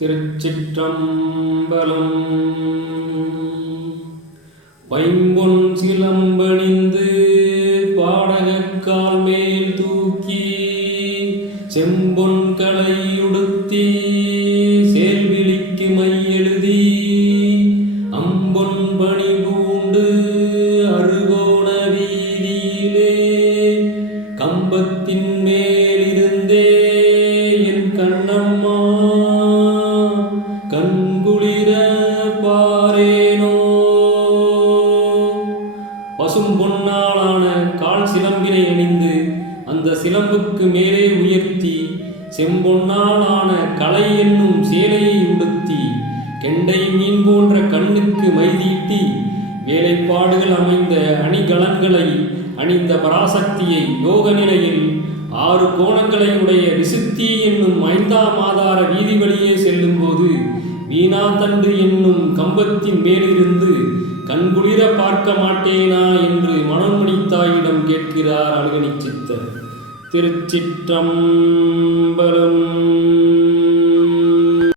திருச்சிற்றம்பலம். பைம்பொன் சிலம்பணிந்து பாடகக்கால் மேல் தூக்கி செம்பொன் கலையுடுத்தி சேர்விழிக்கு மையெழுதி அம்பொன் பணி பூண்டு அருகோண வீதியிலே கம்பத்தின் மேலிருந்தே என் கண்ணம்மா கண்குளிர பாரேனோ. பசும் பொன்னாலான கால் சிலம்பினை அணிந்து அந்த சிலம்புக்கு மேலே உயர்த்தி செம்பொன்னாலான கலை என்னும் சேலையை உடுத்தி கெண்டை மீன் போன்ற கண்ணுக்கு மைதீட்டி வேலைப்பாடுகள் அமைந்த அணிகலன்களை அணிந்த பராசக்தியை யோக நிலையில் 6 கோணங்களை உடைய விசுத்தி என்னும் 5ஆம் ஆதார வீதி வழியே செல்லும் போது வீணாதண்டு என்னும் கம்பத்தின் மேலிருந்து கண்குளிர பார்க்க மாட்டேனா என்று மனோன்மணி தாயிடம் கேட்கிறார் அழுகணி சித்தர். திருச்சிற்றம்பலம்.